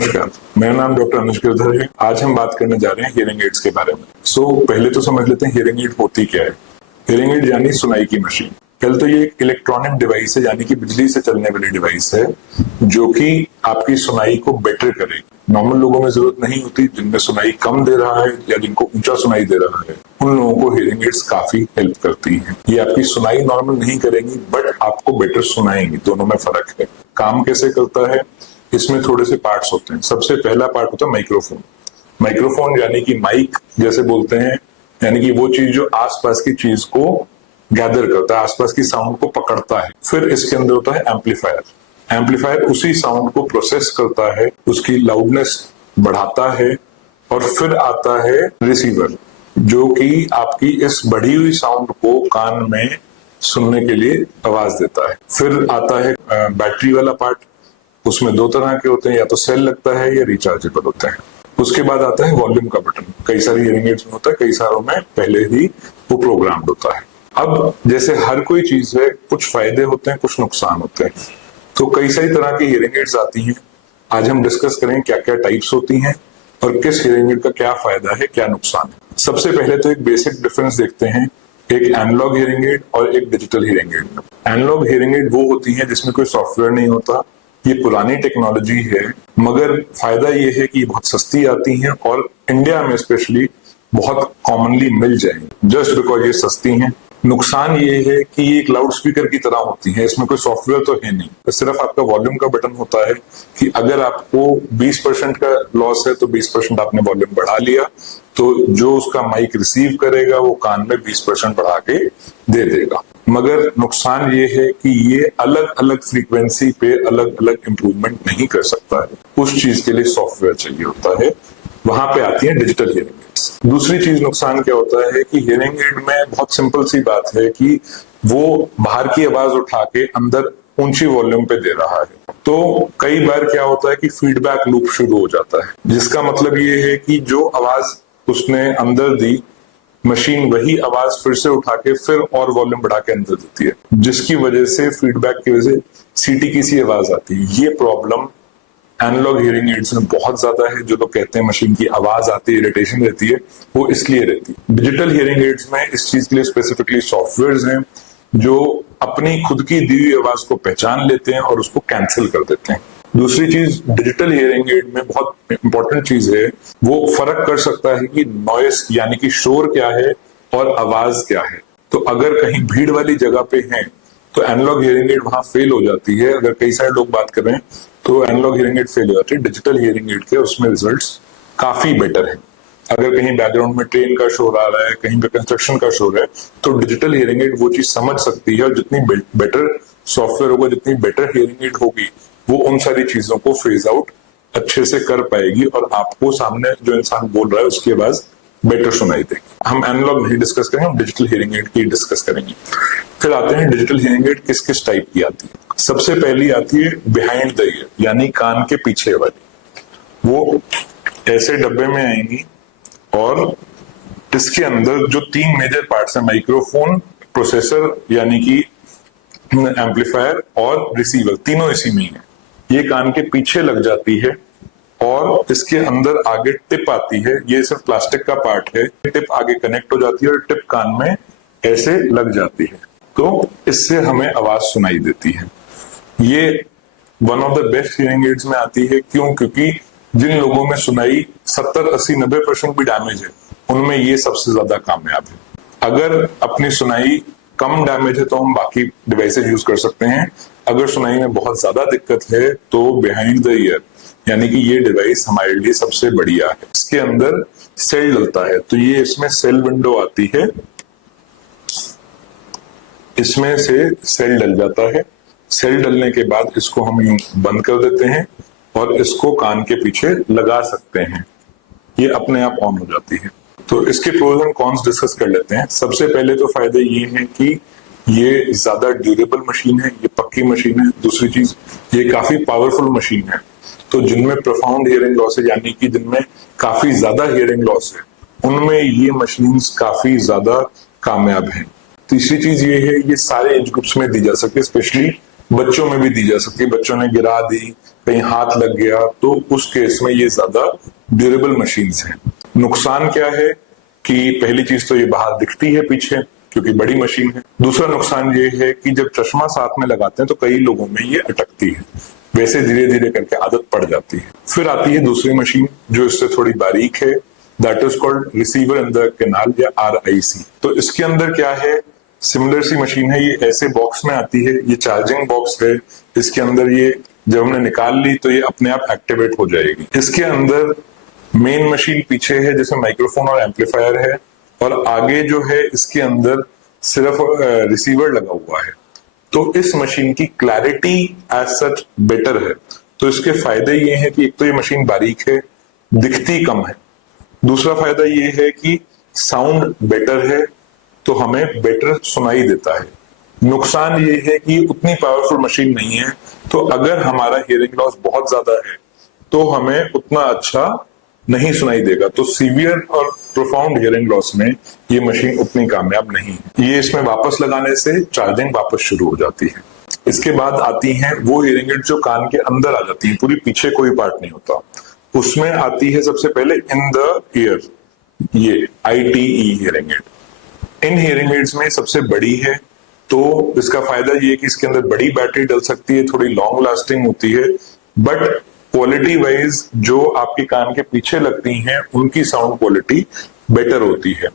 नमस्कार, मेरा नाम डॉक्टर अनुज गिरधर है। आज हम बात करने जा रहे हैं हियरिंग एड्स के बारे में। पहले तो समझ लेते हैं हियरिंग एड होती क्या है। हियरिंग एड यानी सुनाई की मशीन। पहले तो ये एक इलेक्ट्रॉनिक डिवाइस है, यानी कि बिजली से चलने वाली डिवाइस है जो कि आपकी सुनाई को बेटर करेगी। नॉर्मल लोगों में जरूरत नहीं होती, जिनमें सुनाई कम दे रहा है या जिनको ऊंचा सुनाई दे रहा है, उन लोगों को हियरिंग एड्स काफी हेल्प करती हैं। ये आपकी सुनाई नॉर्मल नहीं करेंगी बट आपको बेटर सुनाएंगी, दोनों में फर्क है। काम कैसे करता है, इसमें थोड़े से पार्ट्स होते हैं। सबसे पहला पार्ट होता है माइक्रोफोन। माइक्रोफोन यानी कि माइक जैसे बोलते हैं, यानी कि वो चीज जो आसपास की चीज को गैदर करता है, आसपास की साउंड को पकड़ता है। फिर इसके अंदर होता है एम्पलीफायर। एम्पलीफायर उसी साउंड को प्रोसेस करता है, उसकी लाउडनेस बढ़ाता है। और फिर आता है रिसीवर, जो कि आपकी इस बढ़ी हुई साउंड को कान में सुनने के लिए आवाज देता है। फिर आता है बैटरी वाला पार्ट। उसमें दो तरह के होते हैं, या तो सेल लगता है या रिचार्जेबल होता है। उसके बाद आता है वॉल्यूम का बटन। कई सारी हियरिंग एड्स में होता है, कई सारों में पहले ही वो प्रोग्राम्ड होता है। अब जैसे हर कोई चीज है, कुछ फायदे होते हैं, कुछ नुकसान होते हैं। तो कई सारी तरह की हियरिंग एड्स आती हैं। आज हम डिस्कस करें क्या क्या टाइप्स होती हैं और किस हियरिंग एड का क्या फायदा है, क्या नुकसान है। सबसे पहले तो एक बेसिक डिफरेंस देखते हैं, एक एनालॉग हियरिंग एड और एक digital hearing aid. Analogue hearing aid वो होती है जिसमें कोई सॉफ्टवेयर नहीं होता। ये पुरानी टेक्नोलॉजी है, मगर फायदा ये है कि बहुत सस्ती आती हैं और इंडिया में स्पेशली बहुत कॉमनली मिल जाएंगी जस्ट बिकॉज ये सस्ती हैं। नुकसान ये है कि ये एक लाउड स्पीकर की तरह होती है, इसमें कोई सॉफ्टवेयर तो है नहीं। तो सिर्फ आपका वॉल्यूम का बटन होता है कि अगर आपको 20% का लॉस है तो 20% आपने वॉल्यूम बढ़ा लिया, तो जो उसका माइक रिसीव करेगा वो कान में 20% बढ़ा के दे देगा। मगर नुकसान ये है कि ये अलग अलग फ्रीक्वेंसी पे अलग अलग इंप्रूवमेंट नहीं कर सकता है। उस चीज के लिए सॉफ्टवेयर चाहिए होता है। वहां पे आती है डिजिटल हियरिंग एड्स। दूसरी चीज नुकसान क्या होता है कि हियरिंग एड में बहुत सिंपल सी बात है कि वो बाहर की आवाज उठा के अंदर ऊंची वॉल्यूम पे दे रहा है। तो कई बार क्या होता है कि फीडबैक लूप शुरू हो जाता है, जिसका मतलब ये है कि जो आवाज उसने अंदर दी, मशीन वही आवाज फिर से उठा के फिर और वॉल्यूम बढ़ा के अंदर देती है, जिसकी वजह से फीडबैक की वजह से सीटी की सी आवाज आती है। ये प्रॉब्लम एनालॉग हियरिंग एड्स में बहुत ज्यादा है। जो लोग कहते हैं मशीन की आवाज आती है, इरिटेशन रहती है, वो इसलिए रहती है। डिजिटल हियरिंग एड्स में इस चीज के लिए स्पेसिफिकली सॉफ्टवेयर्स हैं जो अपनी खुद की दी हुई आवाज को पहचान लेते हैं और उसको कैंसिल कर देते हैं। दूसरी चीज डिजिटल हियरिंग एड में बहुत इंपॉर्टेंट चीज है, वो फर्क कर सकता है कि नॉइस यानी कि शोर क्या है और आवाज क्या है। तो अगर कहीं भीड़ वाली जगह पे हैं तो एनालॉग हियरिंग एड वहां फेल हो जाती है। अगर कई सारे लोग बात कर रहे हैं तो एनालॉग हियरिंग एड फेल हो जाती है। डिजिटल हियरिंग एड के उसमें रिजल्ट्स काफी बेटर है। अगर कहीं बैकग्राउंड में ट्रेन का शोर आ रहा है, कहीं पे कंस्ट्रक्शन का शोर है, तो डिजिटल हियरिंग एड वो चीज समझ सकती है और जितनी बेटर सॉफ्टवेयर होगा, जितनी बेटर हियरिंग एड होगी, वो उन सारी चीजों को फेज आउट अच्छे से कर पाएगी और आपको सामने जो इंसान बोल रहा है उसकी आवाज बेटर सुनाई देगी। हम एनालॉग नहीं डिस्कस करेंगे, हम डिजिटल हियरिंग एड की डिस्कस करेंगे। फिर आते हैं डिजिटल हियरिंग एड किस किस टाइप की आती है। सबसे पहली आती है बिहाइंड द ईयर, यानी कान के पीछे वाली। वो ऐसे डब्बे में आएंगी और इसके अंदर जो 3 मेजर पार्ट्स हैं, माइक्रोफोन, प्रोसेसर यानी कि एम्पलीफायर और रिसीवर, तीनों इसी में है। ये कान के पीछे लग जाती है और इसके अंदर आगे टिप आती है। ये सिर्फ प्लास्टिक का पार्ट है। टिप आगे कनेक्ट हो जाती है और टिप कान में ऐसे लग जाती है, तो इससे हमें आवाज सुनाई देती है। ये one of the best hearing aids में आती है। क्यों? क्योंकि जिन लोगों में सुनाई 70, 80, 90% भी डैमेज है, उनमें ये सबसे ज्यादा कामयाब है। अगर अपनी सुनाई कम डैमेज है तो हम बाकी डिवाइसेज यूज कर सकते हैं। अगर सुनाई में बहुत ज्यादा दिक्कत है तो बिहाइंड द ईयर यानी कि ये डिवाइस हमारे लिए सबसे बढ़िया है। इसके अंदर सेल डलता है, तो ये इसमें सेल विंडो आती है, इसमें से सेल डल जाता है। सेल डलने के बाद इसको हम यूं बंद कर देते हैं और इसको कान के पीछे लगा सकते हैं। ये अपने आप ऑन हो जाती है। तो इसके प्रोज एंड कॉन्स डिस्कस कर लेते हैं। सबसे पहले तो फायदे ये हैं कि ये ज्यादा ड्यूरेबल मशीन है, ये पक्की मशीन है। दूसरी चीज, ये काफी पावरफुल मशीन है। तो जिनमें प्रोफाउंड हियरिंग लॉस है, यानी कि जिनमें काफी ज्यादा हियरिंग लॉस है, उनमें ये मशीन्स काफी ज्यादा कामयाब हैं। तीसरी चीज ये है, ये सारे एज ग्रुप्स में दी जा सकती है, स्पेशली बच्चों में भी दी जा सकती है, बच्चों ने गिरा दी, कहीं हाथ लग गया, तो उस केस में ये ज्यादा ड्यूरेबल मशीन्स हैं। नुकसान क्या है कि पहली चीज तो ये बाहर दिखती है पीछे क्योंकि बड़ी मशीन है। दूसरा नुकसान ये है कि जब चश्मा साथ में लगाते हैं तो कई लोगों में ये अटकती है, वैसे धीरे धीरे करके आदत पड़ जाती है। फिर आती है दूसरी मशीन जो इससे थोड़ी बारीक है, that is called receiver in the canal या RIC। तो इसके अंदर क्या है, सिमिलर सी मशीन है, ये ऐसे बॉक्स में आती है, ये चार्जिंग बॉक्स है, इसके अंदर ये जब हमने निकाल ली तो ये अपने आप एक्टिवेट हो जाएगी। इसके अंदर मेन मशीन पीछे है जिसमें माइक्रोफोन और एम्पलीफायर है, और आगे जो है इसके अंदर सिर्फ रिसीवर लगा हुआ है। तो इस मशीन की क्लैरिटी एज सच बेटर है। तो इसके फायदे ये हैं कि एक तो ये मशीन बारीक है, दिखती कम है, दूसरा फायदा ये है कि साउंड बेटर है, तो हमें बेटर सुनाई देता है। नुकसान ये है कि उतनी पावरफुल मशीन नहीं है, तो अगर हमारा हियरिंग लॉस बहुत ज्यादा है तो हमें उतना अच्छा नहीं सुनाई देगा। तो सीवियर और प्रोफाउंड हियरिंग लॉस में ये मशीन उतनी कामयाब नहीं है। ये इसमें वापस लगाने से चार्जिंग वापस शुरू हो जाती है। इसके बाद आती हैं वो हियरिंग एड जो कान के अंदर आ जाती है, पूरी पीछे कोई पार्ट नहीं होता। उसमें आती है सबसे पहले इन द ईयर, ये ITE hearing aid. In hearing aids में सबसे बड़ी है, तो इसका फायदा ये है कि इसके अंदर बड़ी बैटरी डल सकती है, थोड़ी लॉन्ग लास्टिंग होती है, बट क्वालिटी वाइज जो आपके कान के पीछे लगती हैं उनकी साउंड क्वालिटी बेटर होती है।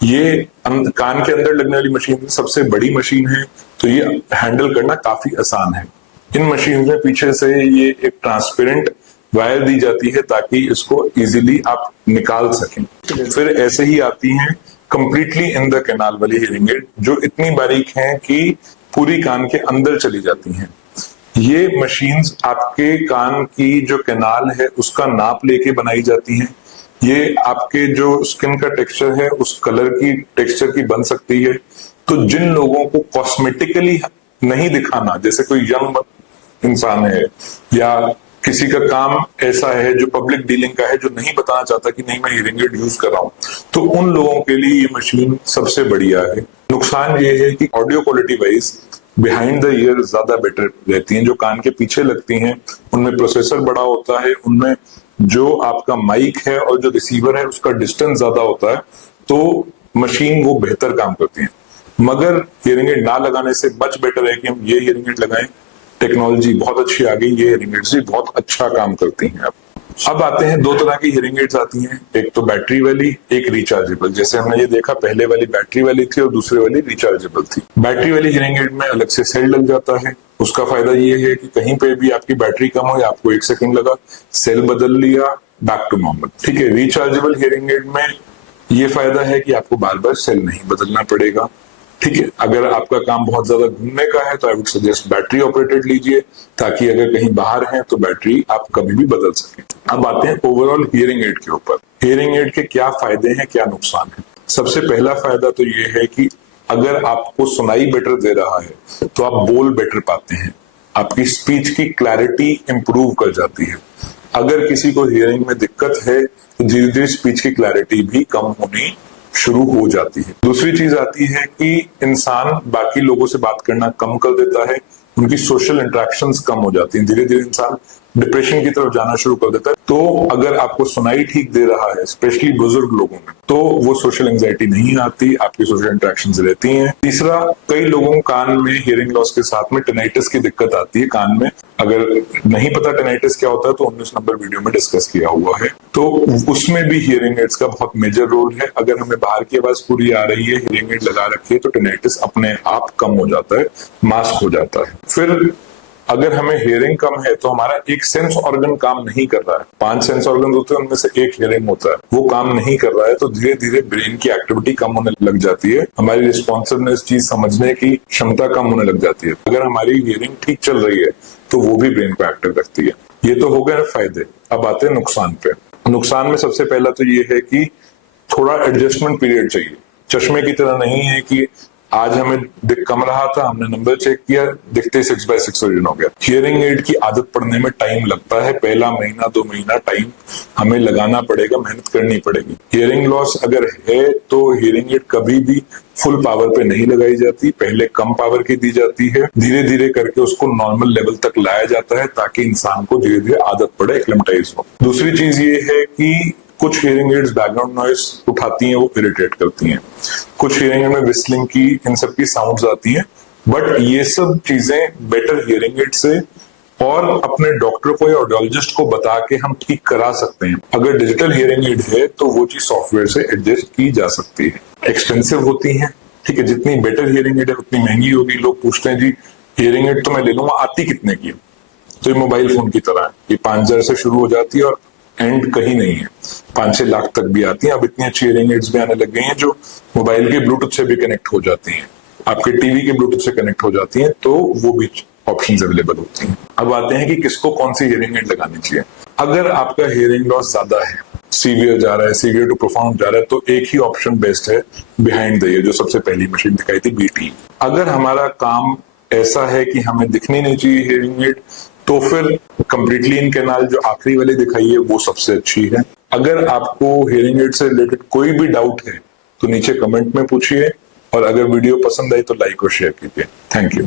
ये कान के अंदर लगने वाली मशीन सबसे बड़ी मशीन है, तो ये हैंडल करना काफी आसान है। इन मशीन में पीछे से ये एक ट्रांसपेरेंट वायर दी जाती है ताकि इसको इजीली आप निकाल सकें। फिर ऐसे ही आती हैं कंप्लीटली इन द कैनाल वाली हियरिंग एड जो इतनी बारीक हैं कि पूरी कान के अंदर चली जाती हैं। ये मशीन्स आपके कान की जो कैनाल है उसका नाप लेके बनाई जाती हैं। ये आपके जो स्किन का टेक्सचर है उस कलर की टेक्सचर की बन सकती है। तो जिन लोगों को कॉस्मेटिकली नहीं दिखाना, जैसे कोई यंग इंसान है या किसी का काम ऐसा है जो पब्लिक डीलिंग का है, जो नहीं बताना चाहता कि नहीं मैं हियरिंग एड यूज कर रहा हूं, तो उन लोगों के लिए ये मशीन सबसे बढ़िया है। नुकसान ये है कि audio quality wise behind the year ज्यादा बेटर रहती हैं। जो कान के पीछे लगती हैं उनमें प्रोसेसर बड़ा होता है, उनमें जो आपका माइक है और जो रिसीवर है उसका डिस्टेंस ज्यादा होता है, तो मशीन वो बेहतर काम करती है। मगर हियरिंग एड ना लगाने से मच बेटर है कि हम ये हियरिंग एड लगाएं। टेक्नोलॉजी बहुत अच्छी आ गई, ये हियरिंग एड्स भी बहुत अच्छा काम करती हैं। अब आते हैं, दो तरह की हियरिंग एड्स आती हैं, एक तो बैटरी वाली, एक रिचार्जेबल। जैसे हमने ये देखा, पहले वाली बैटरी वाली थी और दूसरे वाली रिचार्जेबल थी। बैटरी वाली हियरिंग एड में अलग से सेल लग जाता है। उसका फायदा ये है कि कहीं पे भी आपकी बैटरी कम हो या आपको 1 सेकंड लगा, सेल बदल लिया, बैक टू नॉर्मल। ठीक है। रिचार्जेबल हियरिंग एड में ये फायदा है कि आपको बार बार सेल नहीं बदलना पड़ेगा। ठीक है। अगर आपका काम बहुत ज्यादा घूमने का है तो I would suggest battery operated लीजिए, ताकि अगर कहीं बाहर हैं तो बैटरी आप कभी भी बदल सकें। अब आते हैं ओवरऑल हियरिंग एड के ऊपर। हियरिंग एड के क्या फायदे हैं, क्या नुकसान है। सबसे पहला फायदा तो ये है कि अगर आपको सुनाई बेटर दे रहा है तो आप बोल बेटर पाते हैं, आपकी स्पीच की क्लैरिटी इंप्रूव कर जाती है। अगर किसी को हियरिंग में दिक्कत है तो धीरे धीरे स्पीच की क्लैरिटी भी कम होनी शुरू हो जाती है। दूसरी चीज आती है कि इंसान बाकी लोगों से बात करना कम कर देता है, उनकी सोशल इंटरेक्शंस कम हो जाती हैं, धीरे धीरे इंसान डिप्रेशन की तरफ जाना शुरू कर देता है। तो अगर आपको सुनाई ठीक दे रहा है, स्पेशली बुजुर्ग लोगों में, तो वो सोशल एंजाइटी नहीं आती, आपकी सोशल इंटरेक्शंस रहती हैं। तीसरा, कई लोगों कान में हियरिंग लॉस के साथ में टेनाइटिस की दिक्कत आती है कान में। अगर नहीं पता टेनाइटिस क्या होता है तो 19 नंबर वीडियो में डिस्कस किया हुआ है। तो उसमें भी हियरिंग एड्स का बहुत मेजर रोल है। अगर हमें बाहर की आवाज पूरी आ रही है, हियरिंग एड लगा रखी है, तो टेनाइटिस अपने आप कम हो जाता है, मास्क हो जाता है। फिर अगर हमें हियरिंग कम है तो हमारा एक सेंस ऑर्गन काम नहीं कर रहा है। 5 सेंस ऑर्गन होते हैं, उनमें से एक हियरिंग होता है, वो काम नहीं कर रहा है, तो धीरे धीरे ब्रेन की एक्टिविटी कम होने लग जाती है, हमारी रिस्पॉन्सिवनेस, चीज समझने की क्षमता कम होने लग जाती है। अगर हमारी हियरिंग ठीक चल रही है तो वो भी ब्रेन को एक्टिव रखती है। ये तो हो गए फायदे। अब आते हैं नुकसान पे। नुकसान में सबसे पहला तो ये है कि थोड़ा एडजस्टमेंट पीरियड चाहिए। चश्मे की तरह नहीं है कि आज हमें दिख कम रहा था, हमने नंबर चेक किया, दिखते 6/6 रीजन हो गया। हियरिंग एड की आदत पड़ने में टाइम लगता है, पहला महीना 2 महीना टाइम हमें लगाना पड़ेगा, मेहनत करनी पड़ेगी। हियरिंग लॉस अगर है तो हियरिंग एड कभी भी फुल पावर पे नहीं लगाई जाती, पहले कम पावर की दी जाती है, धीरे धीरे करके उसको नॉर्मल लेवल तक लाया जाता है ताकि इंसान को धीरे धीरे आदत पड़े, एक्लेमेटाइज हो। दूसरी चीज ये है कि कुछ हियरिंग एड्स बैकग्राउंड नॉइस उठाती हैं, वो इरिटेट करती हैं। कुछ हियरिंग एड में विस्लिंग की, इन सब की साउंड्स आती हैं, बट ये सब चीजें बेटर हियरिंग एड से और अपने डॉक्टर को या ऑडियोलॉजिस्ट को बता के हम ठीक करा सकते हैं। अगर डिजिटल हियरिंग एड है तो वो चीज सॉफ्टवेयर से एडजस्ट की जा सकती है। एक्सपेंसिव होती है, ठीक है, जितनी बेटर हियरिंग एड है उतनी महंगी होगी। लोग पूछते हैं जी हियरिंग एड तो मैं ले लूंगा, आती कितने की है? तो ये मोबाइल फोन की तरह है, ये 5,000 से शुरू हो जाती है और एंड कहीं नहीं है, 5-6 लाख तक भी आती है। अब इतनी अच्छी हियरिंग एड्स भी आने लग गई हैं जो मोबाइल के ब्लूटूथ से भी कनेक्ट हो जाती हैं, आपके टीवी के ब्लूटूथ से कनेक्ट हो जाती हैं, तो वो भी ऑप्शंस अवेलेबल होती हैं। अब आते हैं कि किसको कौन सी हियरिंग एड लगानी चाहिए। अगर आपका हियरिंग लॉस ज्यादा है, सीवियर जा रहा है, सीवियर टू प्रोफाउंड जा रहा है, तो एक ही ऑप्शन बेस्ट है बिहाइंड द ईयर, जो सबसे पहली मशीन दिखाई थी, BT। अगर हमारा काम ऐसा है कि हमें दिखनी नहीं चाहिए हियरिंग एड, तो फिर कंप्लीटली इन कैनाल जो आखिरी वाली दिखाई है वो सबसे अच्छी है। अगर आपको हियरिंग एड से रिलेटेड कोई भी डाउट है तो नीचे कमेंट में पूछिए, और अगर वीडियो पसंद आई तो लाइक और शेयर कीजिए। Thank you.